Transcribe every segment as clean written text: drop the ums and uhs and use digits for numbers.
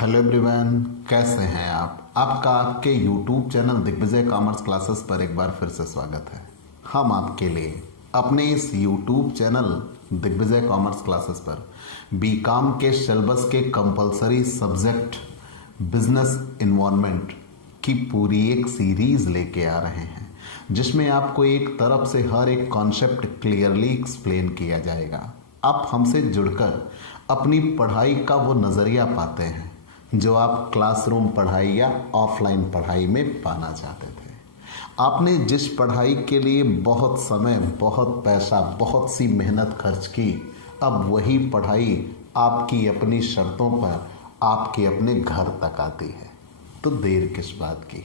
Hello everyone, कैसे हैं आप। आपका आपके YouTube channel Digvijay commerce classes पर एक बार फिर से स्वागत है। हम आपके लिए अपने इस YouTube channel Digvijay commerce classes पर बीकॉम के सिलेबस के कंपलसरी सब्जेक्ट बिजनेस इन्वायरमेंट की पूरी एक सीरीज लेके आ रहे हैं, जिसमें आपको एक तरफ से हर एक कॉन्सेप्ट क्लियरली एक्सप्लेन किया जाएगा। आप हमसे जुड़कर अपनी पढ़ाई का वो नज़रिया पाते हैं जो आप क्लासरूम पढ़ाई या ऑफलाइन पढ़ाई में पाना चाहते थे। आपने जिस पढ़ाई के लिए बहुत समय, बहुत पैसा, बहुत सी मेहनत खर्च की, अब वही पढ़ाई आपकी अपनी शर्तों पर आपके अपने घर तक आती है। तो देर किस बात की।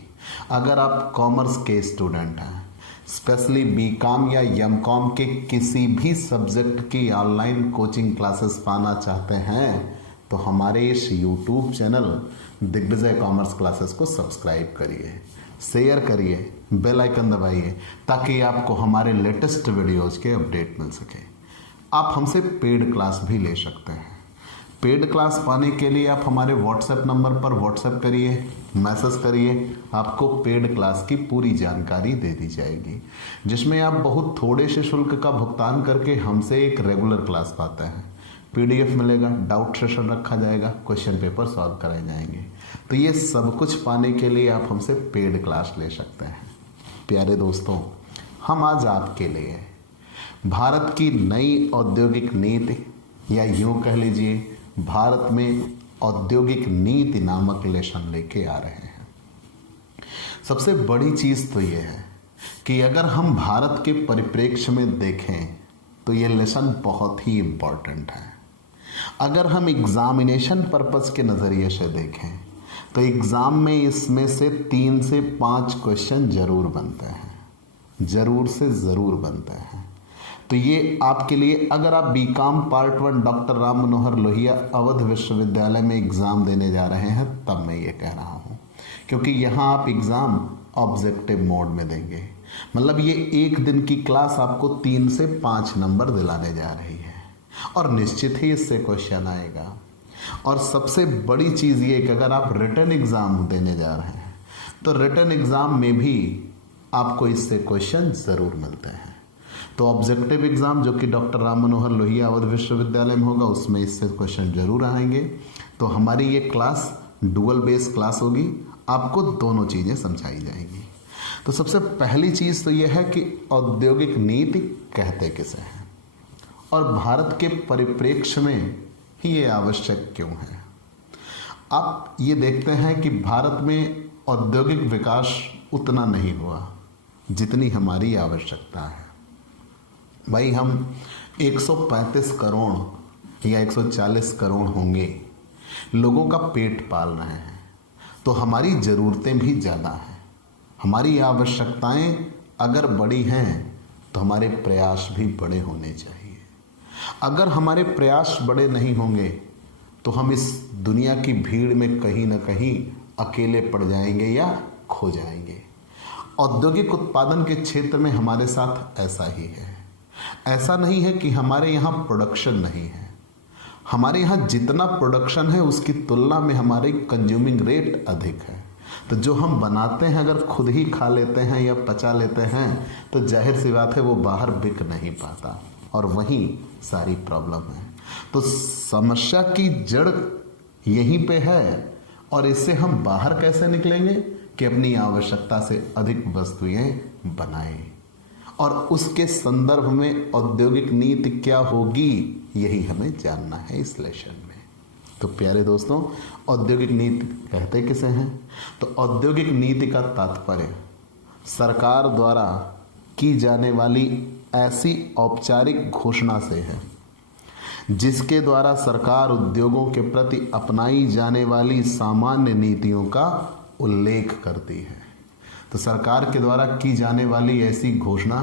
अगर आप कॉमर्स के स्टूडेंट हैं, स्पेशली बीकॉम या एमकॉम के किसी भी सब्जेक्ट की ऑनलाइन कोचिंग क्लासेस पाना चाहते हैं, तो हमारे इस YouTube channel Digvijay commerce classes को सब्सक्राइब करिए, शेयर करिए, बेल आइकन दबाइए, ताकि आपको हमारे लेटेस्ट वीडियोज़ के अपडेट मिल सके। आप हमसे पेड क्लास भी ले सकते हैं। पेड क्लास पाने के लिए आप हमारे व्हाट्सएप नंबर पर व्हाट्सएप करिए, मैसेज करिए, आपको पेड क्लास की पूरी जानकारी दे दी जाएगी, जिसमें आप बहुत थोड़े से शुल्क का भुगतान करके हमसे एक रेगुलर क्लास पाते हैं। PDF मिलेगा, डाउट सेशन रखा जाएगा, क्वेश्चन पेपर सॉल्व कराए जाएंगे। तो ये सब कुछ पाने के लिए आप हमसे पेड क्लास ले सकते हैं। प्यारे दोस्तों, हम आज आपके लिए भारत की नई औद्योगिक नीति, या यूं कह लीजिए भारत में औद्योगिक नीति नामक लेसन लेके आ रहे हैं। सबसे बड़ी चीज़ तो ये है कि अगर हम भारत के परिप्रेक्ष्य में देखें तो ये लेसन बहुत ही इम्पोर्टेंट है। अगर हम एग्जामिनेशन पर्पस के नज़रिए से देखें तो एग्ज़ाम में इसमें से 3 से 5 क्वेश्चन ज़रूर बनते हैं, ज़रूर से ज़रूर बनते हैं। तो ये आपके लिए, अगर आप BCom part 1 doctor Ram Manohar Lohia Awadh विश्वविद्यालय में एग्ज़ाम देने जा रहे हैं, तब मैं ये कह रहा हूँ, क्योंकि यहाँ आप एग्ज़ाम ऑब्जेक्टिव मोड में देंगे। मतलब ये एक दिन की क्लास आपको 3 से 5 नंबर दिलाने जा रही है, और निश्चित ही इससे क्वेश्चन आएगा। और सबसे बड़ी चीज़ ये कि अगर आप रिटन एग्ज़ाम देने जा रहे हैं तो रिटन एग्ज़ाम में भी आपको इससे क्वेश्चन ज़रूर मिलते हैं। तो ऑब्जेक्टिव एग्ज़ाम जो कि डॉक्टर राम मनोहर लोहिया अवध विश्वविद्यालय में होगा, उसमें इससे क्वेश्चन ज़रूर आएंगे। तो हमारी ये क्लास डुअल बेस क्लास होगी, आपको दोनों चीज़ें समझाई जाएंगी। तो सबसे पहली चीज़ तो यह है कि औद्योगिक नीति कहते किसे हैं, और भारत के परिप्रेक्ष्य में ही ये आवश्यक क्यों है। आप ये देखते हैं कि भारत में औद्योगिक विकास उतना नहीं हुआ जितनी हमारी आवश्यकता है। भाई, हम 135 करोड़ या 140 करोड़ होंगे, लोगों का पेट पाल रहे हैं, तो हमारी ज़रूरतें भी ज़्यादा हैं। हमारी आवश्यकताएं अगर बड़ी हैं तो हमारे प्रयास भी बड़े होने चाहिए। अगर हमारे प्रयास बड़े नहीं होंगे तो हम इस दुनिया की भीड़ में कहीं ना कहीं अकेले पड़ जाएंगे या खो जाएंगे। औद्योगिक उत्पादन के क्षेत्र में हमारे साथ ऐसा ही है। ऐसा नहीं है कि हमारे यहाँ प्रोडक्शन नहीं है, हमारे यहाँ जितना प्रोडक्शन है उसकी तुलना में हमारी कंज्यूमिंग रेट अधिक है। तो जो हम बनाते हैं अगर खुद ही खा लेते हैं या पचा लेते हैं तो जाहिर सी बात है वो बाहर बिक नहीं पाता, और वहीं सारी प्रॉब्लम है। तो समस्या की जड़ यहीं पे है, और इससे हम बाहर कैसे निकलेंगे कि अपनी आवश्यकता से अधिक वस्तुएं बनाएं, और उसके संदर्भ में औद्योगिक नीति क्या होगी यही हमें जानना है इस लेसन में। तो प्यारे दोस्तों, औद्योगिक नीति कहते किसे हैं? तो औद्योगिक नीति का तात्पर्य सरकार द्वारा की जाने वाली ऐसी औपचारिक घोषणा से है जिसके द्वारा सरकार उद्योगों के प्रति अपनाई जाने वाली सामान्य नीतियों का उल्लेख करती है। तो सरकार के द्वारा की जाने वाली ऐसी घोषणा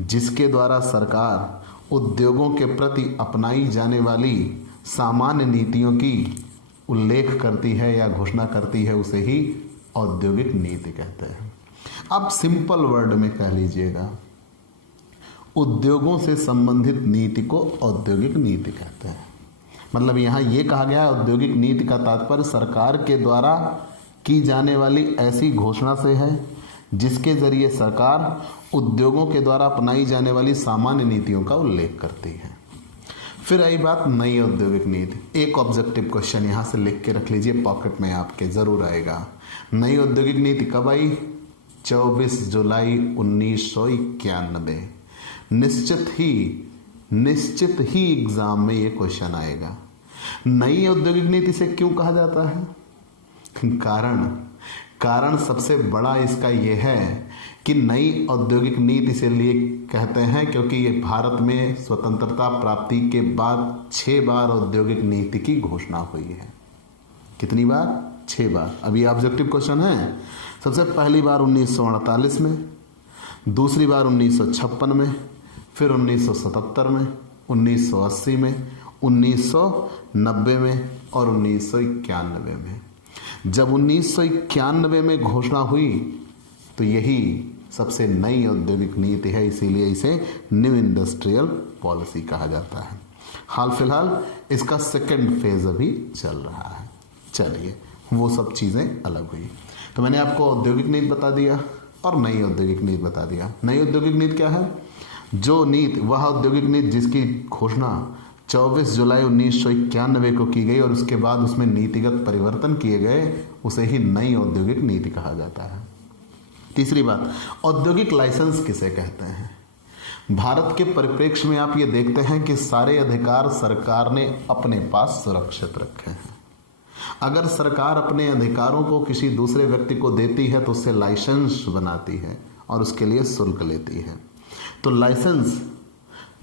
जिसके द्वारा सरकार उद्योगों के प्रति अपनाई जाने वाली सामान्य नीतियों की उल्लेख करती है या घोषणा करती है, उसे ही औद्योगिक नीति कहते हैं। आप सिंपल वर्ड में कह लीजिएगा, उद्योगों से संबंधित नीति को औद्योगिक नीति कहते हैं। मतलब यहाँ ये कहा गया है औद्योगिक नीति का तात्पर्य सरकार के द्वारा की जाने वाली ऐसी घोषणा से है जिसके जरिए सरकार उद्योगों के द्वारा अपनाई जाने वाली सामान्य नीतियों का उल्लेख करती है। फिर आई बात नई औद्योगिक नीति। एक ऑब्जेक्टिव क्वेश्चन यहाँ से लिख के रख लीजिए, पॉकेट में आपके जरूर आएगा। नई औद्योगिक नीति कब आई? 24 जुलाई 1991। निश्चित ही एग्जाम में ये क्वेश्चन आएगा। नई औद्योगिक नीति से क्यों कहा जाता है? कारण सबसे बड़ा इसका यह है कि नई औद्योगिक नीति से लिए कहते हैं क्योंकि ये भारत में स्वतंत्रता प्राप्ति के बाद 6 बार औद्योगिक नीति की घोषणा हुई है। कितनी बार? 6 बार। अभी ऑब्जेक्टिव क्वेश्चन है। सबसे पहली बार 1948 में, दूसरी बार 1956 में, फिर 1977 में, 1980 में, 1990 में और 1991 में। जब 1991 में घोषणा हुई तो यही सबसे नई औद्योगिक नीति है, इसीलिए इसे न्यू इंडस्ट्रियल पॉलिसी कहा जाता है। हाल फिलहाल इसका सेकंड फेज अभी चल रहा है। चलिए, वो सब चीज़ें अलग हुई। तो मैंने आपको औद्योगिक नीति बता दिया और नई औद्योगिक नीति बता दिया। नई औद्योगिक नीति क्या है? जो नीति, वह औद्योगिक नीति जिसकी घोषणा 24 जुलाई 1991 को की गई और उसके बाद उसमें नीतिगत परिवर्तन किए गए, उसे ही नई औद्योगिक नीति कहा जाता है। तीसरी बात, औद्योगिक लाइसेंस किसे कहते हैं? भारत के परिप्रेक्ष्य में आप ये देखते हैं कि सारे अधिकार सरकार ने अपने पास सुरक्षित रखे हैं। अगर सरकार अपने अधिकारों को किसी दूसरे व्यक्ति को देती है तो उससे लाइसेंस बनाती है और उसके लिए शुल्क लेती है। तो लाइसेंस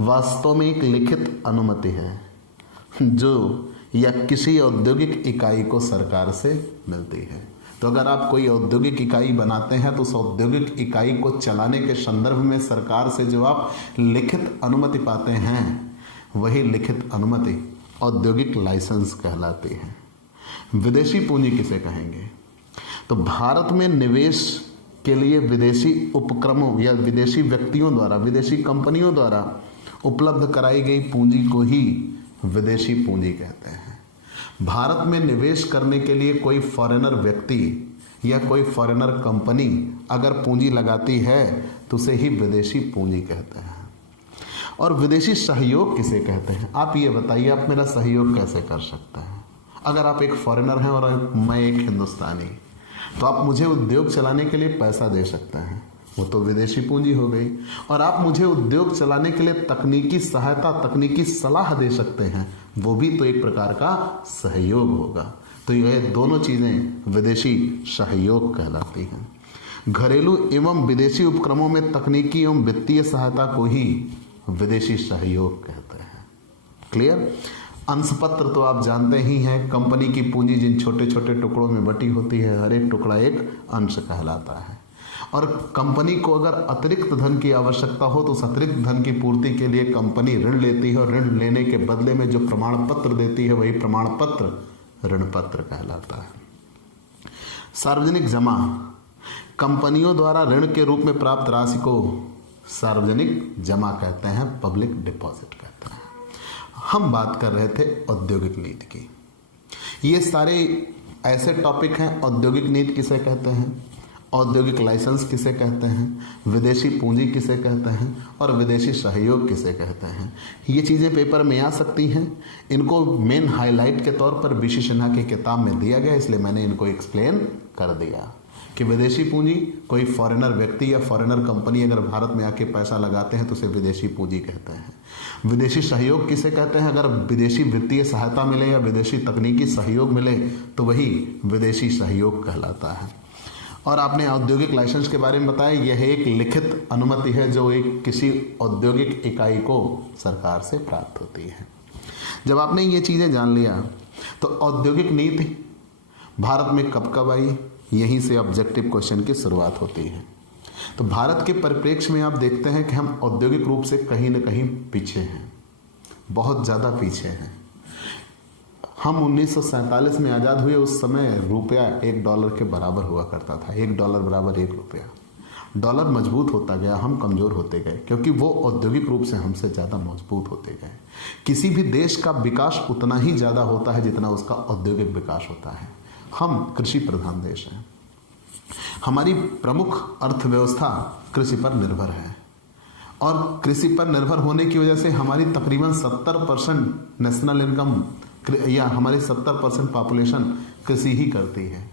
वास्तव में एक लिखित अनुमति है जो या किसी औद्योगिक इकाई को सरकार से मिलती है। तो अगर आप कोई औद्योगिक इकाई बनाते हैं तो उस औद्योगिक इकाई को चलाने के संदर्भ में सरकार से जो आप लिखित अनुमति पाते हैं, वही लिखित अनुमति औद्योगिक लाइसेंस कहलाती है। विदेशी पूंजी किसे कहेंगे? तो भारत में निवेश के लिए विदेशी उपक्रमों या विदेशी व्यक्तियों द्वारा, विदेशी कंपनियों द्वारा उपलब्ध कराई गई पूंजी को ही विदेशी पूंजी कहते हैं। भारत में निवेश करने के लिए कोई फॉरेनर व्यक्ति या कोई फॉरेनर कंपनी अगर पूंजी लगाती है तो उसे ही विदेशी पूंजी कहते हैं। और विदेशी सहयोग किसे कहते हैं? आप ये बताइए, आप मेरा सहयोग कैसे कर सकते हैं? अगर आप एक फॉरेनर हैं और मैं एक हिंदुस्तानी, तो आप मुझे उद्योग चलाने के लिए पैसा दे सकते हैं, वो तो विदेशी पूंजी हो गई। और आप मुझे उद्योग चलाने के लिए तकनीकी सहायता, तकनीकी सलाह दे सकते हैं, वो भी तो एक प्रकार का सहयोग होगा। तो यह दोनों चीज़ें विदेशी सहयोग कहलाती हैं। घरेलू एवं विदेशी उपक्रमों में तकनीकी एवं वित्तीय सहायता को ही विदेशी सहयोग कहते हैं। क्लियर? अंशपत्र तो आप जानते ही हैं, कंपनी की पूंजी जिन छोटे छोटे टुकड़ों में बटी होती है, हर एक टुकड़ा एक अंश कहलाता है। और कंपनी को अगर अतिरिक्त धन की आवश्यकता हो तो उस अतिरिक्त धन की पूर्ति के लिए कंपनी ऋण लेती है और ऋण लेने के बदले में जो प्रमाण पत्र देती है वही प्रमाण पत्र ऋण पत्र कहलाता है। सार्वजनिक जमा, कंपनियों द्वारा ऋण के रूप में प्राप्त राशि को सार्वजनिक जमा कहते हैं, पब्लिक डिपॉजिट कहते हैं। हम बात कर रहे थे औद्योगिक नीति की। ये सारे ऐसे टॉपिक हैं। औद्योगिक नीति किसे कहते हैं, औद्योगिक लाइसेंस किसे कहते हैं, विदेशी पूंजी किसे कहते हैं और विदेशी सहयोग किसे कहते हैं। ये चीज़ें पेपर में आ सकती हैं। इनको मेन हाईलाइट के तौर पर बीसी सिन्हा की किताब में दिया गया, इसलिए मैंने इनको एक्सप्लेन कर दिया कि विदेशी पूंजी कोई फॉरेनर व्यक्ति या फॉरेनर कंपनी अगर भारत में आके पैसा लगाते हैं तो उसे विदेशी पूंजी कहते हैं। विदेशी सहयोग किसे कहते हैं? अगर विदेशी वित्तीय सहायता मिले या विदेशी तकनीकी सहयोग मिले तो वही विदेशी सहयोग कहलाता है। और आपने औद्योगिक लाइसेंस के बारे में बताया, यह एक लिखित अनुमति है जो एक किसी औद्योगिक इकाई को सरकार से प्राप्त होती है। जब आपने ये चीज़ें जान लिया तो औद्योगिक नीति भारत में कब कब आई, यहीं से ऑब्जेक्टिव क्वेश्चन की शुरुआत होती है। तो भारत के परिप्रेक्ष्य में आप देखते हैं कि हम औद्योगिक रूप से कहीं न कहीं पीछे हैं, बहुत ज़्यादा पीछे हैं। हम 1947 में आज़ाद हुए, उस समय रुपया $1 के बराबर हुआ करता था। $1 बराबर 1 रुपया। डॉलर मजबूत होता गया, हम कमज़ोर होते गए क्योंकि वो औद्योगिक रूप से हमसे ज़्यादा मजबूत होते गए। किसी भी देश का विकास उतना ही ज़्यादा होता है जितना उसका औद्योगिक विकास होता है। हम कृषि प्रधान देश हैं, हमारी प्रमुख अर्थव्यवस्था कृषि पर निर्भर है और कृषि पर निर्भर होने की वजह से हमारी तकरीबन 70% नेशनल इनकम या हमारी 70% पॉपुलेशन कृषि ही करती है।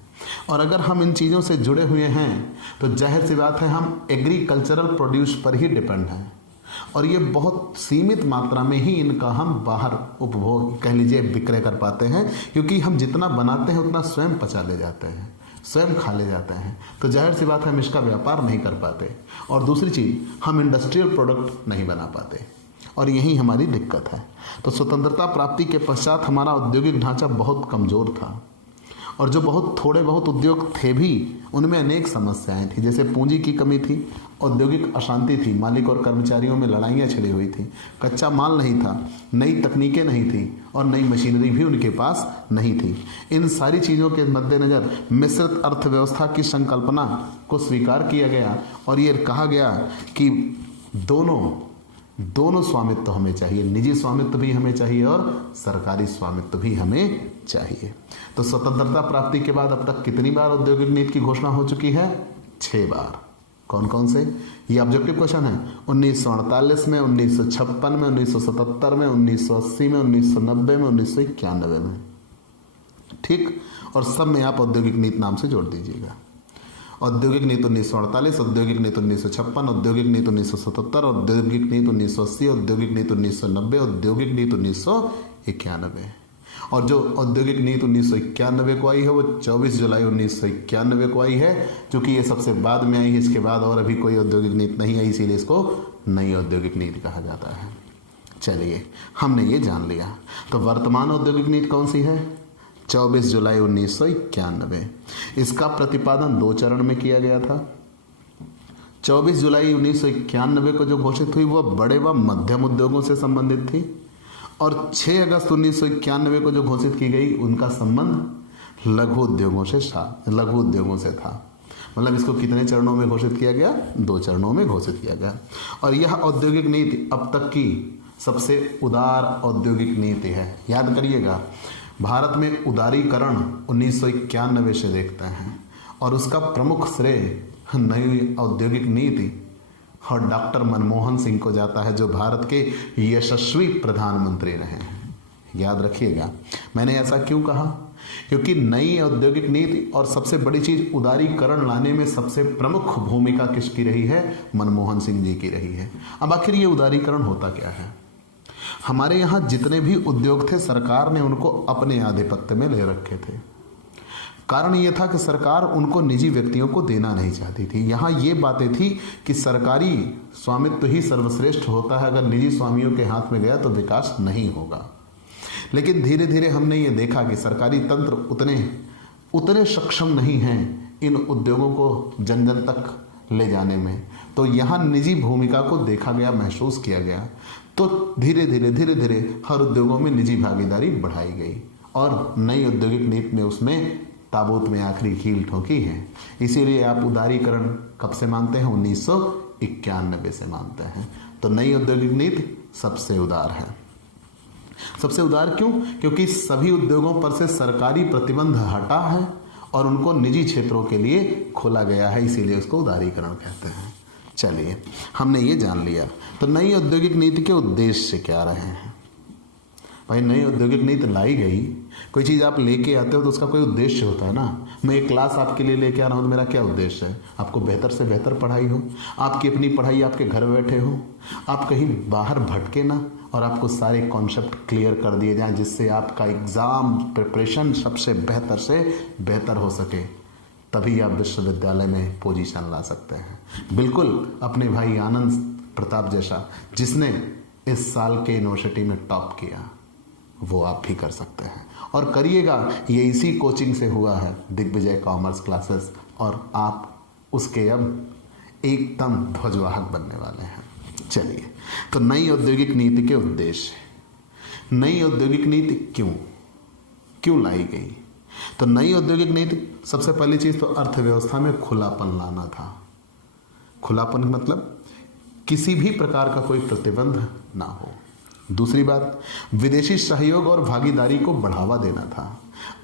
और अगर हम इन चीज़ों से जुड़े हुए हैं तो जाहिर सी बात है हम एग्रीकल्चरल प्रोड्यूस पर ही डिपेंड हैं और ये बहुत सीमित मात्रा में ही इनका हम बाहर उपभोग कह लीजिए विक्रय कर पाते हैं, क्योंकि हम जितना बनाते हैं उतना स्वयं पचा ले जाते हैं, स्वयं खा ले जाते हैं। तो जाहिर सी बात है हम इसका व्यापार नहीं कर पाते और दूसरी चीज़ हम इंडस्ट्रियल प्रोडक्ट नहीं बना पाते और यही हमारी दिक्कत है। तो स्वतंत्रता प्राप्ति के पश्चात हमारा औद्योगिक ढांचा बहुत कमज़ोर था और जो बहुत थोड़े बहुत उद्योग थे भी उनमें अनेक समस्याएं थी, जैसे पूंजी की कमी थी, औद्योगिक अशांति थी, मालिक और कर्मचारियों में लड़ाइयाँ छिड़ी हुई थी, कच्चा माल नहीं था, नई तकनीकें नहीं थी और नई मशीनरी भी उनके पास नहीं थी। इन सारी चीज़ों के मद्देनज़र मिश्रित अर्थव्यवस्था की संकल्पना को स्वीकार किया गया और ये कहा गया कि दोनों स्वामित्व हमें चाहिए, निजी स्वामित्व भी हमें चाहिए और सरकारी स्वामित्व भी हमें चाहिए। तो स्वतंत्रता प्राप्ति के बाद अब तक कितनी बार औद्योगिक नीति की घोषणा हो चुकी है? 6 बार। कौन कौन से? ये ऑब्जेक्टिव क्वेश्चन है। 1948 में, 1956 में, 1977 में, 1980 में, 1990 में, 1991 में। ठीक, और सब में आप औद्योगिक नीति नाम से जोड़ दीजिएगा। औद्योगिक नीति 1948, औद्योगिक नीति 1956, औद्योगिक नीति 1977, औद्योगिक नीति 1980, औद्योगिक नीति 1990, औद्योगिक नीति 1991। और जो औद्योगिक नीति 1991 को आई है वो 24 जुलाई 1991 को आई है, क्योंकि ये सबसे बाद में आई है। इसके बाद और अभी कोई औद्योगिक नीति नहीं आई, इसीलिए इसको नई औद्योगिक नीति कहा जाता है। चलिए, हमने ये जान लिया। तो वर्तमान औद्योगिक नीति कौन सी है? 24 जुलाई 1991। इसका प्रतिपादन 2 चरण में किया गया था। 24 जुलाई 1991 को जो घोषित हुई वह बड़े व मध्यम उद्योगों से संबंधित थी और 6 अगस्त 1991 को जो घोषित की गई उनका संबंध लघु उद्योगों से था। मतलब इसको कितने चरणों में घोषित किया गया? 2 चरणों में घोषित किया गया। और यह औद्योगिक नीति अब तक की सबसे उदार औद्योगिक नीति है। याद करिएगा, भारत में उदारीकरण 1991 से देखते हैं और उसका प्रमुख श्रेय नई औद्योगिक नीति और डॉक्टर मनमोहन सिंह को जाता है, जो भारत के यशस्वी प्रधानमंत्री रहे हैं। याद रखिएगा, मैंने ऐसा क्यों कहा? क्योंकि नई औद्योगिक नीति और सबसे बड़ी चीज उदारीकरण लाने में सबसे प्रमुख भूमिका किसकी रही है? मनमोहन सिंह जी की रही है। अब आखिर ये उदारीकरण होता क्या है? हमारे यहाँ जितने भी उद्योग थे सरकार ने उनको अपने आधिपत्य में ले रखे थे। कारण ये था कि सरकार उनको निजी व्यक्तियों को देना नहीं चाहती थी। यहाँ ये बातें थी कि सरकारी स्वामित्व ही सर्वश्रेष्ठ होता है, अगर निजी स्वामियों के हाथ में गया तो विकास नहीं होगा। लेकिन धीरे धीरे हमने ये देखा कि सरकारी तंत्र उतने सक्षम नहीं हैं इन उद्योगों को जन जन तक ले जाने में। तो यहाँ निजी भूमिका को देखा गया, महसूस किया गया। तो धीरे धीरे हर उद्योगों में निजी भागीदारी बढ़ाई गई और नई औद्योगिक नीति में उसमें ताबूत में आखिरी कील ठोकी है। इसीलिए आप उदारीकरण कब से मानते हैं? 1991 से मानते हैं। तो नई औद्योगिक नीति सबसे उदार है। सबसे उदार क्यों? क्योंकि सभी उद्योगों पर से सरकारी प्रतिबंध हटा है और उनको निजी क्षेत्रों के लिए खोला गया है, इसीलिए उसको उदारीकरण कहते हैं। चलिए, हमने ये जान लिया। तो नई औद्योगिक नीति के उद्देश्य क्या रहे हैं? भाई, नई औद्योगिक नीति लाई गई, कोई चीज़ आप लेके आते हो तो उसका कोई उद्देश्य होता है ना। मैं एक क्लास आपके लिए लेके आ रहा हूँ तो मेरा क्या उद्देश्य है? आपको बेहतर से बेहतर पढ़ाई हो, आपकी अपनी पढ़ाई आपके घर बैठे हो, आप कहीं बाहर भटके ना और आपको सारे कॉन्सेप्ट क्लियर कर दिए जाएं, जिससे आपका एग्ज़ाम प्रिपरेशन सबसे बेहतर से बेहतर हो सके। तभी आप विश्वविद्यालय में पोजीशन ला सकते हैं। बिल्कुल अपने भाई आनंद प्रताप जैसा, जिसने इस साल के यूनिवर्सिटी में टॉप किया, वो आप भी कर सकते हैं और करिएगा। ये इसी कोचिंग से हुआ है, दिग्विजय कॉमर्स क्लासेस, और आप उसके अब एकदम ध्वजवाहक बनने वाले हैं। चलिए, तो नई औद्योगिक नीति के उद्देश्य। नई औद्योगिक नीति क्यों लाई गई? तो नई औद्योगिक नीति सबसे पहली चीज तो अर्थव्यवस्था में खुलापन लाना था। खुलापन मतलब किसी भी प्रकार का कोई प्रतिबंध ना हो, दूसरी बात, विदेशी सहयोग और भागीदारी को बढ़ावा देना था।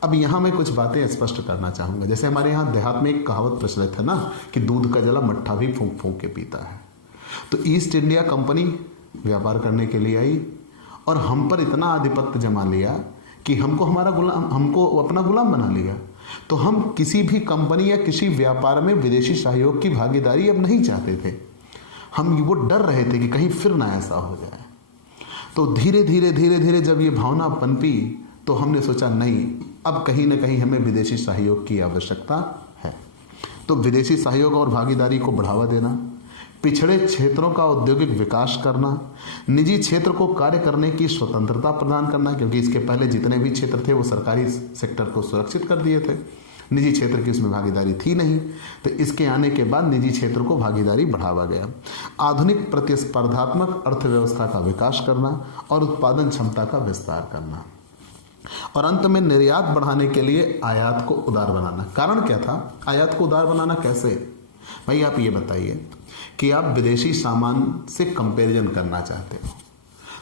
अब यहाँ मैं कुछ बातें स्पष्ट करना चाहूँगा। जैसे हमारे यहाँ देहात में एक कहावत प्रचलित है ना कि दूध का जला मट्ठा भी फूंक फूंक के पीता है। तो ईस्ट इंडिया कंपनी व्यापार करने के लिए आई और हम पर इतना आधिपत्य जमा लिया कि हमको अपना गुलाम बना लिया। तो हम किसी भी कंपनी या किसी व्यापार में विदेशी सहयोग की भागीदारी अब नहीं चाहते थे। हम वो डर रहे थे कि कहीं फिर ना ऐसा हो जाए। तो धीरे धीरे जब ये भावना पनपी तो हमने सोचा नहीं, अब कहीं ना कहीं हमें विदेशी सहयोग की आवश्यकता है। तो विदेशी सहयोग और भागीदारी को बढ़ावा देना, पिछड़े क्षेत्रों का औद्योगिक विकास करना, निजी क्षेत्र को कार्य करने की स्वतंत्रता प्रदान करना, क्योंकि इसके पहले जितने भी क्षेत्र थे वो सरकारी सेक्टर को सुरक्षित कर दिए थे, निजी क्षेत्र की उसमें भागीदारी थी नहीं। तो इसके आने के बाद निजी क्षेत्र को भागीदारी बढ़ावा गया। आधुनिक प्रतिस्पर्धात्मक अर्थव्यवस्था का विकास करना और उत्पादन क्षमता का विस्तार करना, और अंत में निर्यात बढ़ाने के लिए आयात को उदार बनाना। कारण क्या था? आयात को उदार बनाना कैसे? भाई आप ये बताइए कि आप विदेशी सामान से कंपैरिजन करना चाहते हो,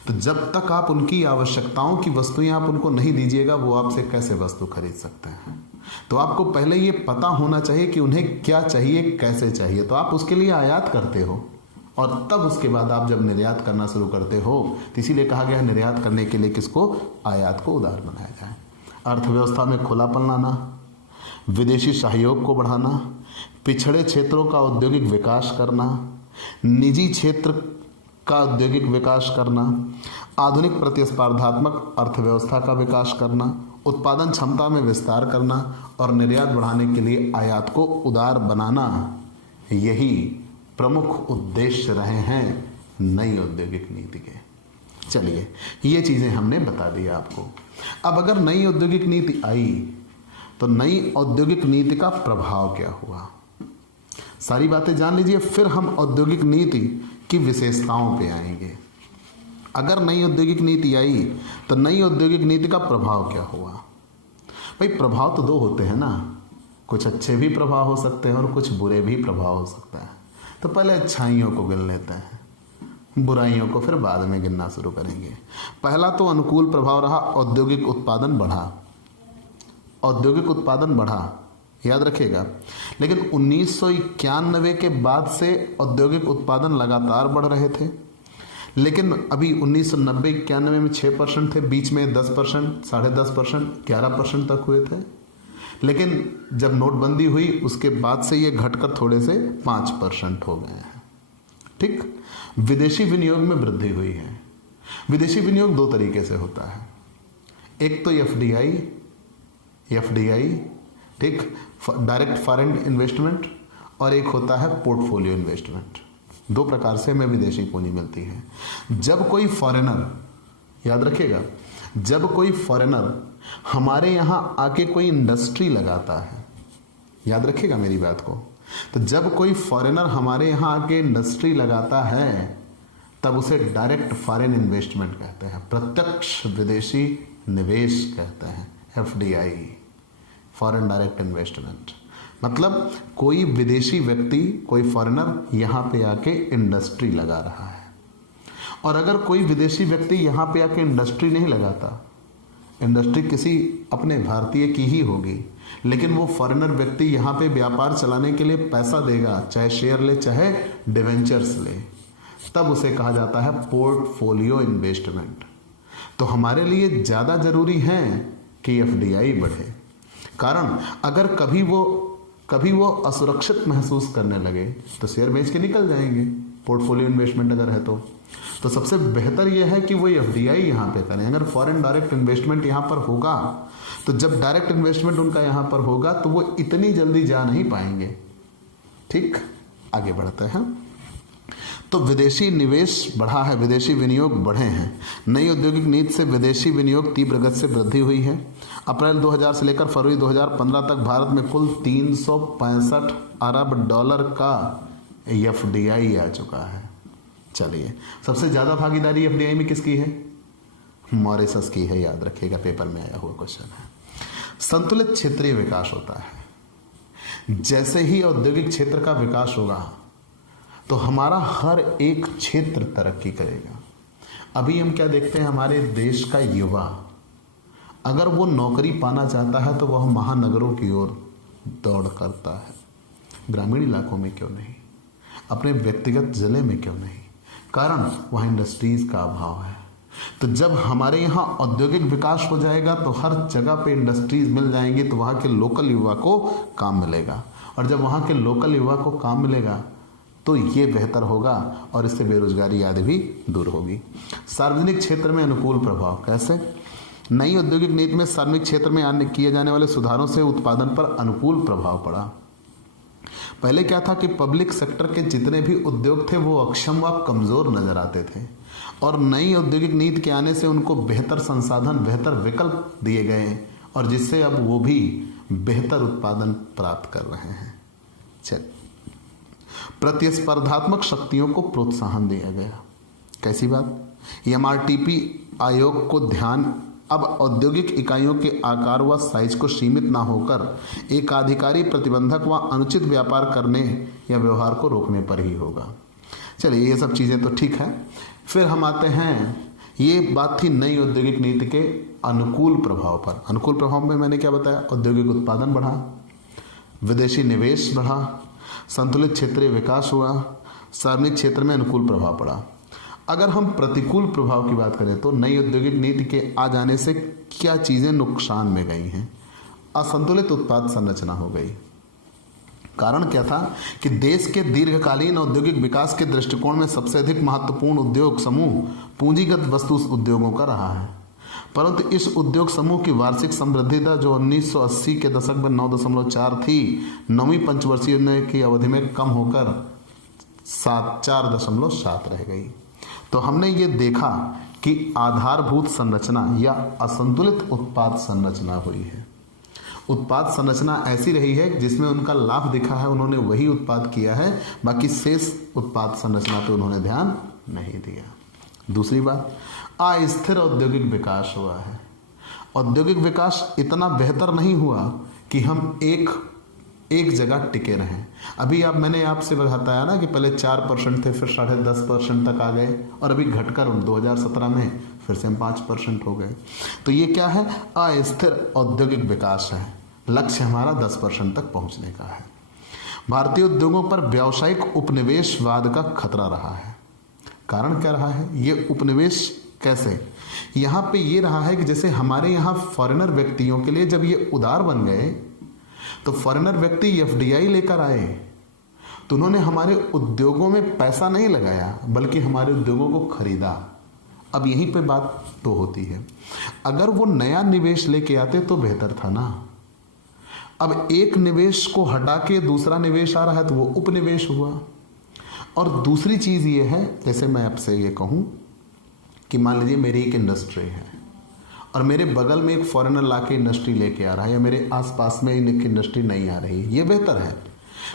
तो जब तक आप उनकी आवश्यकताओं की वस्तुएं आप उनको नहीं दीजिएगा वो आपसे कैसे वस्तु खरीद सकते हैं? तो आपको पहले ये पता होना चाहिए कि उन्हें क्या चाहिए, कैसे चाहिए। तो आप उसके लिए आयात करते हो और तब उसके बाद आप जब निर्यात करना शुरू करते हो, तो इसीलिए कहा गया है निर्यात करने के लिए किसको? आयात को उदार बनाया जाए। अर्थव्यवस्था में खुलापन लाना, विदेशी सहयोग को बढ़ाना, पिछड़े क्षेत्रों का औद्योगिक विकास करना, निजी क्षेत्र का औद्योगिक विकास करना, आधुनिक प्रतिस्पर्धात्मक अर्थव्यवस्था का विकास करना, उत्पादन क्षमता में विस्तार करना और निर्यात बढ़ाने के लिए आयात को उदार बनाना, यही प्रमुख उद्देश्य रहे हैं नई औद्योगिक नीति के। चलिए ये चीज़ें हमने बता दी आपको। अब अगर नई औद्योगिक नीति आई तो नई औद्योगिक नीति का प्रभाव क्या हुआ, सारी बातें जान लीजिए, फिर हम औद्योगिक नीति की विशेषताओं पे आएंगे। अगर नई औद्योगिक नीति आई तो नई औद्योगिक नीति का प्रभाव क्या हुआ? भाई प्रभाव तो दो होते हैं ना, कुछ अच्छे भी प्रभाव हो सकते हैं और कुछ बुरे भी प्रभाव हो सकते हैं। तो पहले अच्छाइयों को गिन लेते हैं, बुराइयों को फिर बाद में गिनना शुरू करेंगे। पहला तो अनुकूल प्रभाव रहा, औद्योगिक उत्पादन बढ़ा। औद्योगिक उत्पादन बढ़ा, याद रखिएगा। लेकिन 1991 के बाद से औद्योगिक उत्पादन लगातार बढ़ रहे थे। लेकिन अभी 1990-91 में 6% थे, बीच में 10%, 10.5%, 11% तक हुए थे। लेकिन जब नोटबंदी हुई उसके बाद से ये घटकर थोड़े से 5% हो गए हैं। ठीक। विदेशी विनियोग में वृद्धि हुई है। विदेशी विनियोग दो तरीके से होता है, एक तो एफडीआई, ठीक, डायरेक्ट फॉरेन इन्वेस्टमेंट, और एक होता है पोर्टफोलियो इन्वेस्टमेंट। दो प्रकार से हमें विदेशी पूंजी मिलती है। जब कोई फॉरेनर, याद रखिएगा, जब कोई फॉरेनर हमारे यहाँ आके कोई इंडस्ट्री लगाता है, याद रखिएगा मेरी बात को, तो जब कोई फॉरेनर हमारे यहाँ आके इंडस्ट्री लगाता है तब उसे डायरेक्ट फॉरेन इन्वेस्टमेंट कहते हैं, प्रत्यक्ष विदेशी निवेश कहते हैं, एफडीआई, फॉरेन डायरेक्ट इन्वेस्टमेंट। मतलब कोई विदेशी व्यक्ति, कोई फॉरेनर यहाँ पे आके इंडस्ट्री लगा रहा है। और अगर कोई विदेशी व्यक्ति यहाँ पे आके इंडस्ट्री नहीं लगाता, इंडस्ट्री किसी अपने भारतीय की ही होगी, लेकिन वो फॉरेनर व्यक्ति यहाँ पे व्यापार चलाने के लिए पैसा देगा, चाहे शेयर ले चाहे डिवेंचर्स ले, तब उसे कहा जाता है पोर्टफोलियो इन्वेस्टमेंट। तो हमारे लिए ज़्यादा जरूरी है कि एफडीआई बढ़े। कारण अगर कभी वो असुरक्षित महसूस करने लगे तो शेयर बेच के निकल जाएंगे, पोर्टफोलियो इन्वेस्टमेंट अगर है तो सबसे बेहतर यह है कि वो एफडीआई यहाँ पे करें। अगर फॉरेन डायरेक्ट इन्वेस्टमेंट यहाँ पर होगा तो जब डायरेक्ट इन्वेस्टमेंट उनका यहाँ पर होगा तो वो इतनी जल्दी जा नहीं पाएंगे। ठीक, आगे बढ़ते हैं। तो विदेशी निवेश बढ़ा है, विदेशी विनियोग बढ़े हैं। नई औद्योगिक नीति से विदेशी विनियोग तीव्र गति से वृद्धि हुई है। अप्रैल 2000 से लेकर फरवरी 2015 तक भारत में कुल 365 अरब डॉलर का एफडीआई आ चुका है। चलिए, सबसे ज़्यादा भागीदारी एफडीआई में किसकी है? मॉरिशस की है, याद रखिएगा, पेपर में आया हुआ क्वेश्चन है। संतुलित क्षेत्रीय विकास होता है। जैसे ही औद्योगिक क्षेत्र का विकास होगा तो हमारा हर एक क्षेत्र तरक्की करेगा। अभी हम क्या देखते हैं, हमारे देश का युवा अगर वो नौकरी पाना चाहता है तो वह महानगरों की ओर दौड़ करता है। ग्रामीण इलाकों में क्यों नहीं, अपने व्यक्तिगत जिले में क्यों नहीं? कारण वहाँ इंडस्ट्रीज का अभाव है। तो जब हमारे यहाँ औद्योगिक विकास हो जाएगा तो हर जगह पे इंडस्ट्रीज मिल जाएंगी, तो वहाँ के लोकल युवा को काम मिलेगा, और जब वहाँ के लोकल युवा को काम मिलेगा तो ये बेहतर होगा और इससे बेरोजगारी आदि भी दूर होगी। सार्वजनिक क्षेत्र में अनुकूल प्रभाव कैसे? नई औद्योगिक नीति में सार्वजनिक क्षेत्र में किए जाने वाले सुधारों से उत्पादन पर अनुकूल प्रभाव पड़ा। पहले क्या था कि पब्लिक सेक्टर के जितने भी उद्योग थे वो अक्षम व कमजोर नजर आते थे, और नई औद्योगिक नीति के आने से उनको बेहतर संसाधन, बेहतर विकल्प दिए गए, और जिससे अब वो भी बेहतर उत्पादन प्राप्त कर रहे हैं। चल, प्रतिस्पर्धात्मक शक्तियों को प्रोत्साहन दिया गया। कैसी बात? MRTP आयोग को ध्यान अब औद्योगिक इकाइयों के आकार व साइज को सीमित ना होकर एकाधिकारी, प्रतिबंधक व अनुचित व्यापार करने या व्यवहार को रोकने पर ही होगा। चलिए, ये सब चीज़ें तो ठीक है। फिर हम आते हैं, ये बात थी नई औद्योगिक नीति के अनुकूल प्रभाव पर। अनुकूल प्रभाव में मैंने क्या बताया? औद्योगिक उत्पादन बढ़ा, विदेशी निवेश बढ़ा, संतुलित क्षेत्रीय विकास हुआ, सार्वजनिक क्षेत्र में अनुकूल प्रभाव पड़ा। अगर हम प्रतिकूल प्रभाव की बात करें तो नई औद्योगिक नीति के आ जाने से क्या चीजें नुकसान में गई हैं? असंतुलित उत्पाद संरचना हो गई। कारण क्या था कि देश के दीर्घकालीन औद्योगिक विकास के दृष्टिकोण में सबसे अधिक महत्वपूर्ण उद्योग समूह पूंजीगत वस्तु उद्योगों का रहा है, परंतु इस उद्योग समूह की वार्षिक समृद्धि दर जो 1980 के दशक में 9.4 थी, नौवीं पंचवर्षीय की अवधि में कम होकर 4.7 रह गई। तो हमने ये देखा कि आधारभूत संरचना या असंतुलित उत्पाद संरचना हुई है। उत्पाद संरचना ऐसी रही है जिसमें उनका लाभ दिखा है, उन्होंने वही उत्पाद किया है, बाकी शेष उत्पाद संरचना पे उन्होंने ध्यान नहीं दिया। दूसरी बात, अस्थिर औद्योगिक विकास हुआ है। औद्योगिक विकास इतना बेहतर नहीं हुआ कि हम एक जगह टिके रहें। अभी मैंने आपसे बताया ना कि पहले 4% थे, फिर 10.5% तक आ गए, और अभी घटकर 2017 में फिर से हम 5% हो गए। तो ये क्या है? अस्थिर औद्योगिक विकास है। लक्ष्य हमारा 10% तक पहुंचने का है। भारतीय उद्योगों पर व्यावसायिक उपनिवेशवाद का खतरा रहा है। कारण क्या रहा है? ये उपनिवेश कैसे? यहाँ पे ये रहा है कि जैसे हमारे यहाँ फॉरेनर व्यक्तियों के लिए जब ये उदार बन गए तो फॉरेनर व्यक्ति FDI लेकर आए, तो उन्होंने हमारे उद्योगों में पैसा नहीं लगाया बल्कि हमारे उद्योगों को खरीदा। अब यहीं पे बात तो होती है, अगर वो नया निवेश लेके आते तो बेहतर था ना। अब एक निवेश को हटा के दूसरा निवेश आ रहा है तो वो उपनिवेश हुआ। और दूसरी चीज ये है, जैसे मैं आपसे ये कहूं कि मान लीजिए मेरी एक इंडस्ट्री है और मेरे बगल में एक फॉरेनर लाके इंडस्ट्री लेके आ रहा है, या मेरे आसपास में एक इंडस्ट्री नहीं आ रही, ये बेहतर है।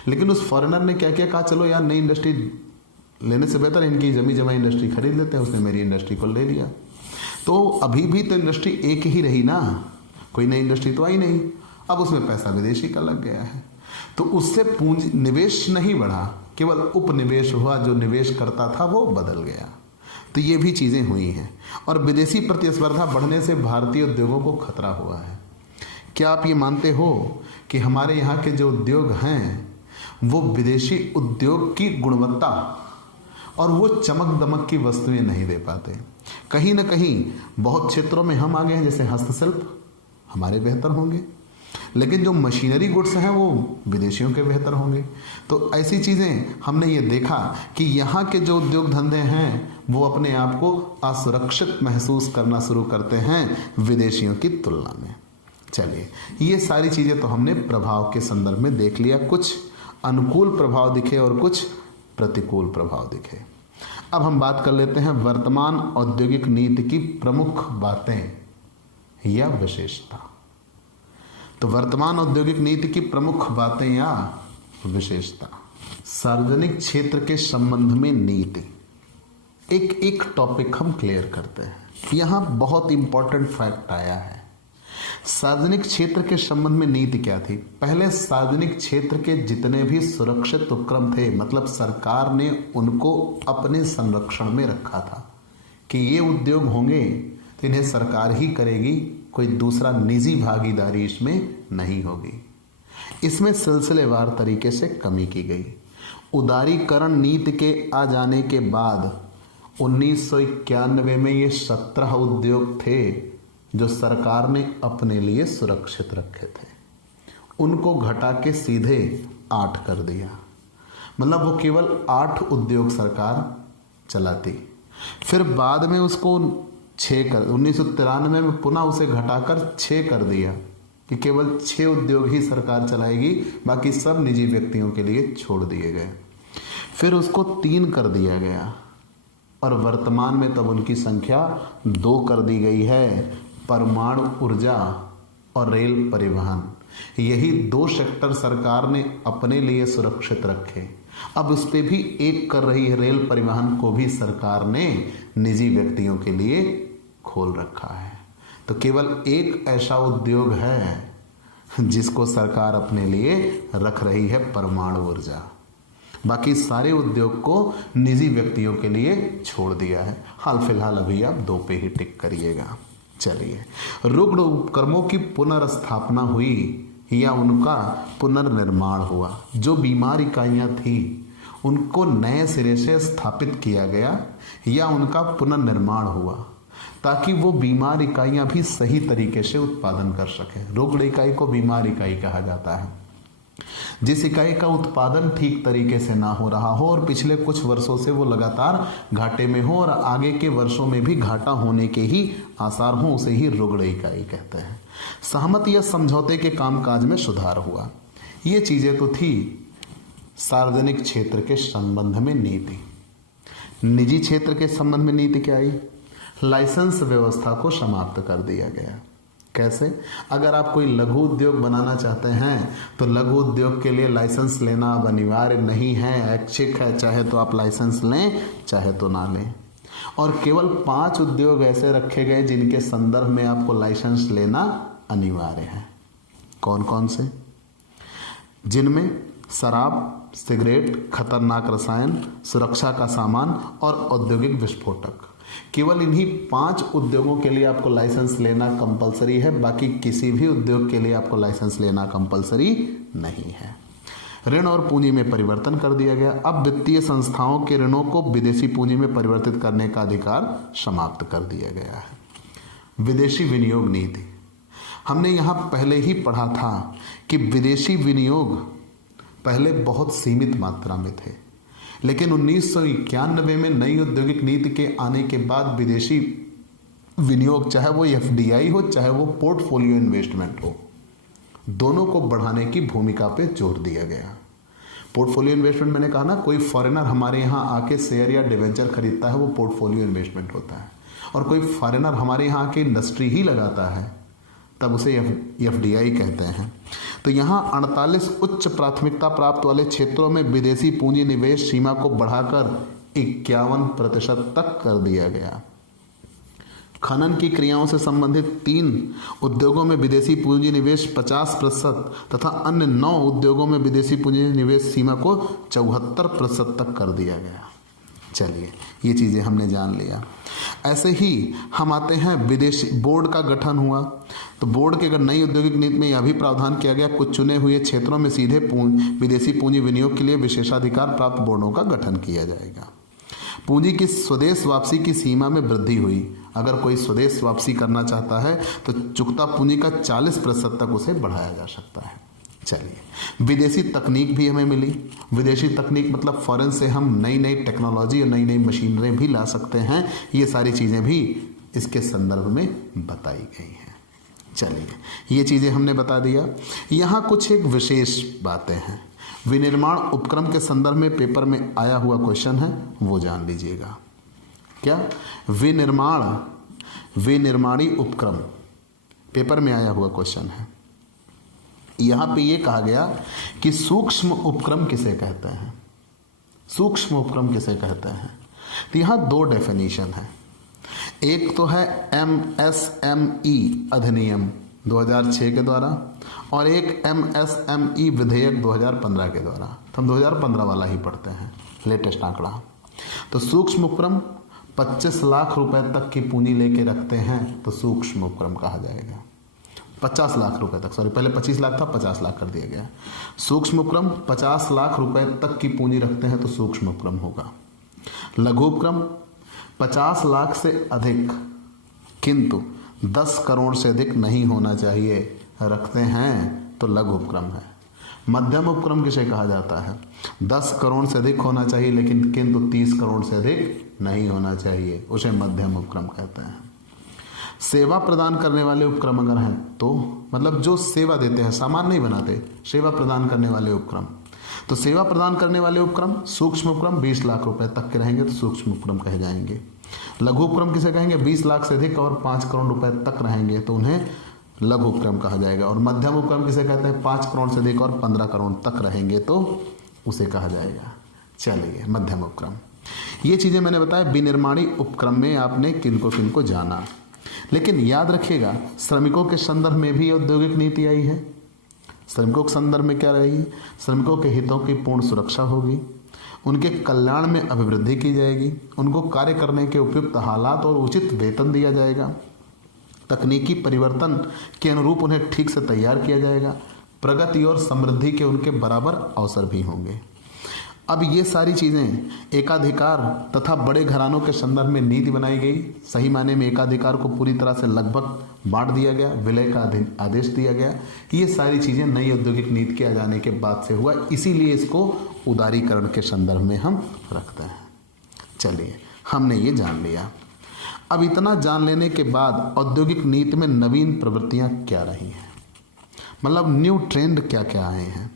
लेकिन उस फॉरेनर ने क्या किया, कहा चलो यार नई इंडस्ट्री लेने से बेहतर इनकी जमी जमा इंडस्ट्री खरीद लेते हैं। उसने मेरी इंडस्ट्री को ले लिया, तो अभी भी तो इंडस्ट्री एक ही रही ना, कोई नई इंडस्ट्री तो आई नहीं। अब उसमें पैसा विदेशी का लग गया है, तो उससे पूंजी निवेश नहीं बढ़ा, केवल उपनिवेश हुआ। जो निवेश करता था वो बदल गया। तो ये भी चीजें हुई हैं, और विदेशी प्रतिस्पर्धा बढ़ने से भारतीय उद्योगों को खतरा हुआ है। क्या आप ये मानते हो कि हमारे यहाँ के जो उद्योग हैं वो विदेशी उद्योग की गुणवत्ता और वो चमक दमक की वस्तुएं नहीं दे पाते? कहीं ना कहीं बहुत क्षेत्रों में हम आगे हैं, जैसे हस्तशिल्प हमारे बेहतर होंगे, लेकिन जो मशीनरी गुड्स हैं वो विदेशियों के बेहतर होंगे। तो ऐसी चीज़ें हमने ये देखा कि यहाँ के जो उद्योग धंधे हैं वो अपने आप को असुरक्षित महसूस करना शुरू करते हैं विदेशियों की तुलना में। चलिए, ये सारी चीज़ें तो हमने प्रभाव के संदर्भ में देख लिया। कुछ अनुकूल प्रभाव दिखे और कुछ प्रतिकूल प्रभाव दिखे। अब हम बात कर लेते हैं वर्तमान औद्योगिक नीति की प्रमुख बातें या विशेषता। तो वर्तमान औद्योगिक नीति की प्रमुख बातें या विशेषता। सार्वजनिक क्षेत्र के संबंध में नीति, एक टॉपिक हम क्लियर करते हैं। यहां बहुत इंपॉर्टेंट फैक्ट आया है। सार्वजनिक क्षेत्र के संबंध में नीति क्या थी? पहले सार्वजनिक क्षेत्र के जितने भी सुरक्षित उपक्रम थे, मतलब सरकार ने उनको अपने संरक्षण में रखा था कि ये उद्योग होंगे तो इन्हें सरकार ही करेगी, कोई दूसरा निजी भागीदारी इसमें नहीं होगी। इसमें सिलसिलेवार तरीके से कमी की गई। उदारीकरण नीति के आ जाने के बाद 1991 में ये 17 उद्योग थे जो सरकार ने अपने लिए सुरक्षित रखे थे, उनको घटा के सीधे 8 कर दिया। मतलब वो केवल 8 उद्योग सरकार चलाती। फिर बाद में उसको 1993 में पुनः उसे घटाकर 6 कर दिया कि केवल 6 उद्योग ही सरकार चलाएगी, बाकी सब निजी व्यक्तियों के लिए छोड़ दिए गए। फिर उसको 3 कर दिया गया और वर्तमान में तब उनकी संख्या 2 कर दी गई है। परमाणु ऊर्जा और रेल परिवहन, यही 2 सेक्टर सरकार ने अपने लिए सुरक्षित रखे। अब उस पर भी 1 कर रही है। रेल परिवहन को भी सरकार ने निजी व्यक्तियों के लिए खोल रखा है। तो केवल एक ऐसा उद्योग है जिसको सरकार अपने लिए रख रही है, परमाणु ऊर्जा। बाकी सारे उद्योग को निजी व्यक्तियों के लिए छोड़ दिया है। हाल फिलहाल अभी आप 2 पे ही टिक करिएगा। चलिए, रुग्ण उपक्रमों की पुनर्स्थापना हुई या उनका पुनर्निर्माण हुआ। जो बीमार इकाइयां थी उनको नए सिरे से स्थापित किया गया या उनका पुनर्निर्माण हुआ ताकि वो बीमार इकाइयां भी सही तरीके से उत्पादन कर सके। रुग्ण इकाई को बीमार इकाई कहा जाता है। जिस इकाई का उत्पादन ठीक तरीके से ना हो रहा हो और पिछले कुछ वर्षों से वो लगातार घाटे में हो और आगे के वर्षों में भी घाटा होने के ही आसार हो, उसे ही रुग्ण इकाई कहते हैं। सहमति या समझौते के कामकाज में सुधार हुआ। ये चीजें तो थी सार्वजनिक क्षेत्र के संबंध में नीति। निजी क्षेत्र के संबंध में नीति क्या आई? लाइसेंस व्यवस्था को समाप्त कर दिया गया। कैसे? अगर आप कोई लघु उद्योग बनाना चाहते हैं तो लघु उद्योग के लिए लाइसेंस लेना अब अनिवार्य नहीं है, ऐच्छिक है। चाहे तो आप लाइसेंस लें, चाहे तो ना लें। और केवल 5 उद्योग ऐसे रखे गए जिनके संदर्भ में आपको लाइसेंस लेना अनिवार्य है। कौन कौन से? जिनमें शराब, सिगरेट, खतरनाक रसायन, सुरक्षा का सामान और औद्योगिक विस्फोटक। केवल इन्हीं 5 उद्योगों के लिए आपको लाइसेंस लेना कंपलसरी है। बाकी किसी भी उद्योग के लिए आपको लाइसेंस लेना कंपलसरी नहीं है। ऋण और पूंजी में परिवर्तन कर दिया गया। अब वित्तीय संस्थाओं के ऋणों को विदेशी पूंजी में परिवर्तित करने का अधिकार समाप्त कर दिया गया है। विदेशी विनियोग नीति, हमने यहाँ पहले ही पढ़ा था कि विदेशी विनियोग पहले बहुत सीमित मात्रा में थे, लेकिन 1991 में नई औद्योगिक नीति के आने के बाद विदेशी विनियोग, चाहे वो एफडीआई हो चाहे वो पोर्टफोलियो इन्वेस्टमेंट हो, दोनों को बढ़ाने की भूमिका पे जोर दिया गया। पोर्टफोलियो इन्वेस्टमेंट मैंने कहा ना, कोई फॉरेनर हमारे यहाँ आके शेयर या डिवेंचर खरीदता है, वो पोर्टफोलियो इन्वेस्टमेंट होता है। और कोई फॉरेनर हमारे यहाँ आके इंडस्ट्री ही लगाता है, तब उसे एफडीआई कहते हैं। तो यहाँ 48 उच्च प्राथमिकता प्राप्त वाले क्षेत्रों में विदेशी पूंजी निवेश सीमा को बढ़ाकर 51% तक कर दिया गया। खनन की क्रियाओं से संबंधित 3 उद्योगों में विदेशी पूंजी निवेश 50% तथा अन्य 9 उद्योगों में विदेशी पूंजी निवेश सीमा को 74% तक कर दिया गया। चलिए, ये चीज़ें हमने जान लिया। ऐसे ही हम आते हैं विदेशी बोर्ड का गठन हुआ। तो बोर्ड के नई औद्योगिक नीति में यह भी प्रावधान किया गया, कुछ चुने हुए क्षेत्रों में सीधे विदेशी पूंजी विनियोग के लिए विशेषाधिकार प्राप्त बोर्डों का गठन किया जाएगा। पूंजी की स्वदेश वापसी की सीमा में वृद्धि हुई। अगर कोई स्वदेश वापसी करना चाहता है तो चुकता पूंजी का 40% तक उसे बढ़ाया जा सकता है। चलिए, विदेशी तकनीक भी हमें मिली। विदेशी तकनीक मतलब फॉरेन से हम नई नई टेक्नोलॉजी और नई नई मशीनरी भी ला सकते हैं। ये सारी चीज़ें भी इसके संदर्भ में बताई गई हैं। चलिए, ये चीज़ें हमने बता दिया। यहाँ कुछ एक विशेष बातें हैं। विनिर्माण उपक्रम के संदर्भ में पेपर में आया हुआ क्वेश्चन है, वो जान लीजिएगा। क्या? विनिर्माणी उपक्रम पेपर में आया हुआ क्वेश्चन है। यहाँ पे ये कहा गया कि सूक्ष्म उपक्रम किसे कहते हैं? सूक्ष्म उपक्रम किसे कहते हैं? तो यहाँ 2 डेफिनेशन है। एक तो है MSME अधिनियम 2006 के द्वारा और एक MSME विधेयक 2015 के द्वारा। तो हम 2015 वाला ही पढ़ते हैं, लेटेस्ट आंकड़ा। तो सूक्ष्म उपक्रम 25 लाख रुपए तक की पूंजी लेके रखते हैं तो सूक्ष्म उपक्रम कहा जाएगा। 50 लाख रुपए तक, सॉरी पहले 25 लाख था, 50 लाख कर दिया गया। सूक्ष्म उपक्रम 50 लाख रुपए तक की पूंजी रखते हैं तो सूक्ष्म उपक्रम होगा। लघु उपक्रम 50 लाख से अधिक किंतु 10 करोड़ से अधिक नहीं होना चाहिए रखते हैं तो लघु उपक्रम है। मध्यम उपक्रम किसे कहा जाता है? 10 करोड़ से अधिक होना चाहिए लेकिन किंतु 30 करोड़ से अधिक नहीं होना चाहिए, उसे मध्यम उपक्रम कहते हैं। सेवा प्रदान करने वाले उपक्रम अगर हैं तो मतलब जो सेवा देते हैं, सामान नहीं बनाते, सेवा प्रदान करने वाले उपक्रम, तो सेवा प्रदान करने वाले उपक्रम सूक्ष्म उपक्रम 20 लाख रुपए तक के रहेंगे तो सूक्ष्म उपक्रम कहे जाएंगे। लघु उपक्रम किसे कहेंगे? 20 लाख से अधिक और 5 करोड़ रुपए तक रहेंगे तो उन्हें लघु उपक्रम कहा जाएगा। और मध्यम उपक्रम किसे कहते हैं? 5 करोड़ से अधिक और 15 करोड़ तक रहेंगे तो उसे कहा जाएगा। चलिए, मध्यम उपक्रम। ये चीजें मैंने बताया विनिर्माणी उपक्रम में आपने किनको जाना। लेकिन याद रखिएगा, श्रमिकों के संदर्भ में भी औद्योगिक नीति आई है। श्रमिकों के संदर्भ में क्या रही? श्रमिकों के हितों की पूर्ण सुरक्षा होगी, उनके कल्याण में अभिवृद्धि की जाएगी, उनको कार्य करने के उपयुक्त हालात और उचित वेतन दिया जाएगा, तकनीकी परिवर्तन के अनुरूप उन्हें ठीक से तैयार किया जाएगा, प्रगति और समृद्धि के उनके बराबर अवसर भी होंगे। अब ये सारी चीज़ें एकाधिकार तथा बड़े घरानों के संदर्भ में नीति बनाई गई। सही मायने में एकाधिकार को पूरी तरह से लगभग बांट दिया गया, विलय का आदेश दिया गया। ये सारी चीज़ें नई औद्योगिक नीति के आ जाने के बाद से हुआ, इसीलिए इसको उदारीकरण के संदर्भ में हम रखते हैं। चलिए, हमने ये जान लिया। अब इतना जान लेने के बाद औद्योगिक नीति में नवीन प्रवृत्तियां क्या रही हैं, मतलब न्यू ट्रेंड क्या क्या आए हैं।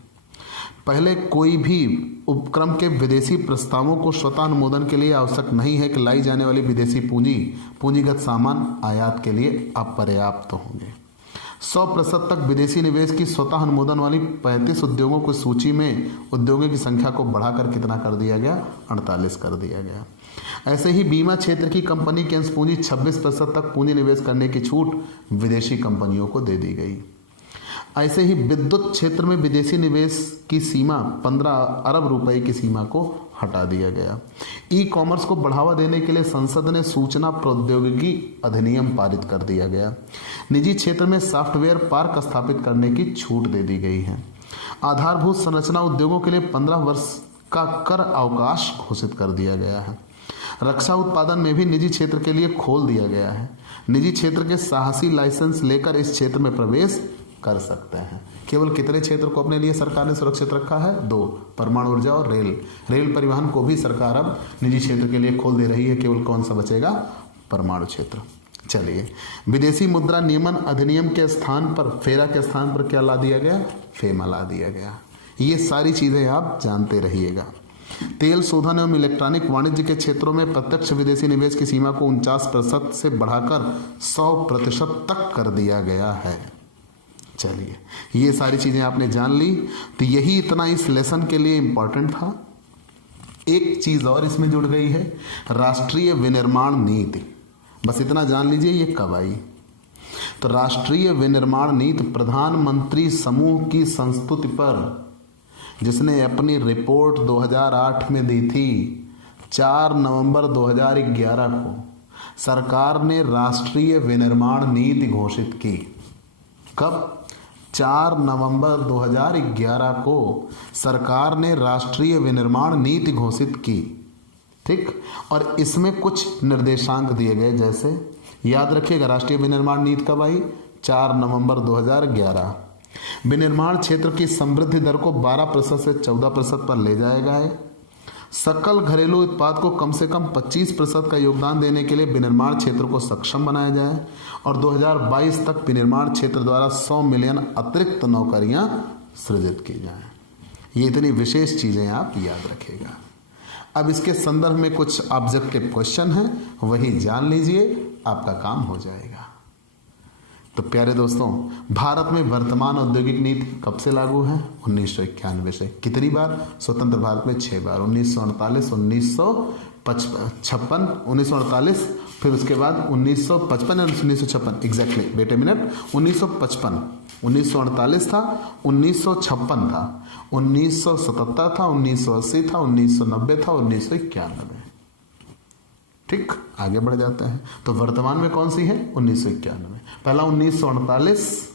पहले कोई भी उपक्रम के विदेशी प्रस्तावों को स्वतः अनुमोदन के लिए आवश्यक नहीं है कि लाई जाने वाली विदेशी पूंजीगत सामान आयात के लिए अपर्याप्त होंगे। 100% तक विदेशी निवेश की स्वतः अनुमोदन वाली 35 उद्योगों की सूची में उद्योगों की संख्या को बढ़ाकर कितना कर दिया गया? 48 कर दिया गया। ऐसे ही बीमा क्षेत्र की कंपनी की अंश पूंजी 26% तक पूंजी निवेश करने की छूट विदेशी कंपनियों को दे दी गई। ऐसे ही विद्युत क्षेत्र में विदेशी निवेश की सीमा 15 अरब रुपए की सीमा को हटा दिया गया। ई कॉमर्स को बढ़ावा देने के लिए संसद ने सूचना प्रौद्योगिकी अधिनियम पारित कर दिया गया। निजी क्षेत्र में सॉफ्टवेयर पार्क स्थापित करने की छूट दे दी गई है। आधारभूत संरचना उद्योगों के लिए 15 वर्ष का कर अवकाश घोषित कर दिया गया है। रक्षा उत्पादन में भी निजी क्षेत्र के लिए खोल दिया गया है। निजी क्षेत्र के साहसी लाइसेंस लेकर इस क्षेत्र में प्रवेश कर सकते हैं। केवल कितने क्षेत्र को अपने लिए सरकार ने सुरक्षित रखा है? 2, परमाणु ऊर्जा और रेल परिवहन को भी सरकार अब निजी क्षेत्र के लिए खोल दे रही है। केवल कौन सा बचेगा? परमाणु क्षेत्र। चलिए, विदेशी मुद्रा नियमन अधिनियम के स्थान पर, फेरा के स्थान पर क्या ला दिया गया? फेमा ला दिया गया। ये सारी चीजें आप जानते रहिएगा। तेल शोधन एवं इलेक्ट्रॉनिक वाणिज्य के क्षेत्रों में प्रत्यक्ष विदेशी निवेश की सीमा को 49% से बढ़ाकर 100% तक कर दिया गया है। चलिए, ये सारी चीजें आपने जान ली, तो यही इतना इस लेसन के लिए इंपॉर्टेंट था। एक चीज और इसमें जुड़ गई है, राष्ट्रीय विनिर्माण नीति। बस इतना जान लीजिए ये कब आई। तो राष्ट्रीय विनिर्माण नीति प्रधानमंत्री समूह की संस्तुति पर, जिसने अपनी रिपोर्ट 2008 में दी थी, 4 नवंबर 2011 को सरकार ने राष्ट्रीय विनिर्माण नीति घोषित की। कब? 4 नवंबर 2011 को सरकार ने राष्ट्रीय विनिर्माण नीति घोषित की। ठीक, और इसमें कुछ निर्देशांक दिए गए, जैसे याद रखिएगा राष्ट्रीय विनिर्माण नीति कब आई? 4 नवंबर 2011। विनिर्माण क्षेत्र की समृद्धि दर को 12% से 14% पर ले जाया गया है। सकल घरेलू उत्पाद को कम से कम 25% का योगदान देने के लिए विनिर्माण क्षेत्र को सक्षम बनाया जाए और 2022 तक विनिर्माण क्षेत्र द्वारा 100 मिलियन अतिरिक्त नौकरियां सृजित की जाएं। ये इतनी विशेष चीजें आप याद रखिएगा। अब इसके संदर्भ में कुछ ऑब्जेक्टिव क्वेश्चन हैं, वही जान लीजिए, आपका काम हो जाएगा। तो प्यारे दोस्तों, भारत में वर्तमान औद्योगिक नीति कब से लागू है? 1991 से। कितनी बार? स्वतंत्र भारत में 6 बार, 1948, 1956, 1948, फिर उसके बाद 1955 और 1956। एग्जैक्टली, वेट ए मिनट, 1955, 1948 था, 1956 था, 1977 था, 1980 था, 1990 था, 1991। ठीक, आगे बढ़ जाते हैं। तो वर्तमान में कौन सी है? 1991। पहला 1948,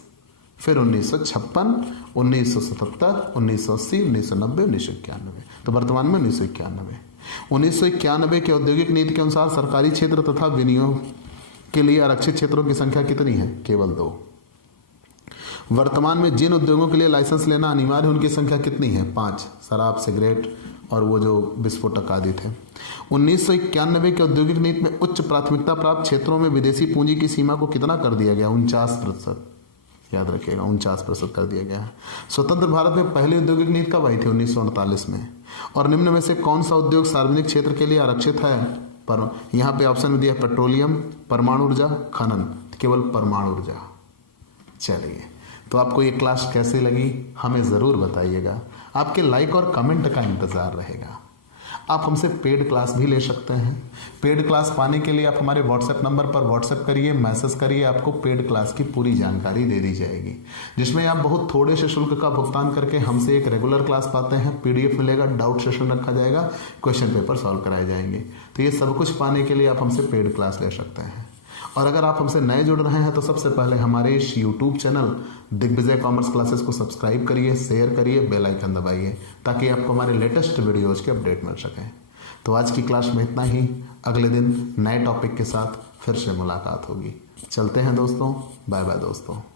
फिर 1956, 1977, 1980, 1990, 1991। तो वर्तमान में 1991। 1991 के औद्योगिक नीति के अनुसार सरकारी क्षेत्र तथा विनियोग के लिए आरक्षित क्षेत्रों की संख्या कितनी है? केवल 2। वर्तमान में जिन उद्योगों के लिए लाइसेंस लेना अनिवार्य है उनकी संख्या कितनी है? 5। शराब, सिगरेट और वो जो विस्फोटक आदि थे। 1991 के औद्योगिक नीति में उच्च प्राथमिकता प्राप्त क्षेत्रों में विदेशी पूंजी की सीमा को कितना कर दिया गया? 49%। याद रखिएगा, 49% कर दिया गया है। स्वतंत्र भारत में पहली औद्योगिक नीति कब आई थी? 1948 में। और निम्न में से कौन सा उद्योग सार्वजनिक क्षेत्र के लिए आरक्षित है? पर यहाँ पे ऑप्शन में दिया पेट्रोलियम, परमाणु ऊर्जा, खनन। केवल परमाणु ऊर्जा। चलिए, तो आपको ये क्लास कैसी लगी हमें ज़रूर बताइएगा। आपके लाइक और कमेंट का इंतज़ार रहेगा। आप हमसे पेड क्लास भी ले सकते हैं। पेड क्लास पाने के लिए आप हमारे व्हाट्सएप नंबर पर व्हाट्सएप करिए, मैसेज करिए, आपको पेड क्लास की पूरी जानकारी दे दी जाएगी, जिसमें आप बहुत थोड़े से शुल्क का भुगतान करके हमसे एक रेगुलर क्लास पाते हैं। पीडीएफ मिलेगा, डाउट सेशन रखा जाएगा, क्वेश्चन पेपर सॉल्व कराए जाएंगे। तो ये सब कुछ पाने के लिए आप हमसे पेड क्लास ले सकते हैं। और अगर आप हमसे नए जुड़ रहे हैं तो सबसे पहले हमारे इस YouTube channel Digvijay commerce classes को सब्सक्राइब करिए, शेयर करिए, बेल आइकन दबाइए, ताकि आपको हमारे लेटेस्ट वीडियोज के अपडेट मिल सकें। तो आज की क्लास में इतना ही। अगले दिन नए टॉपिक के साथ फिर से मुलाकात होगी। चलते हैं दोस्तों, बाय बाय दोस्तों।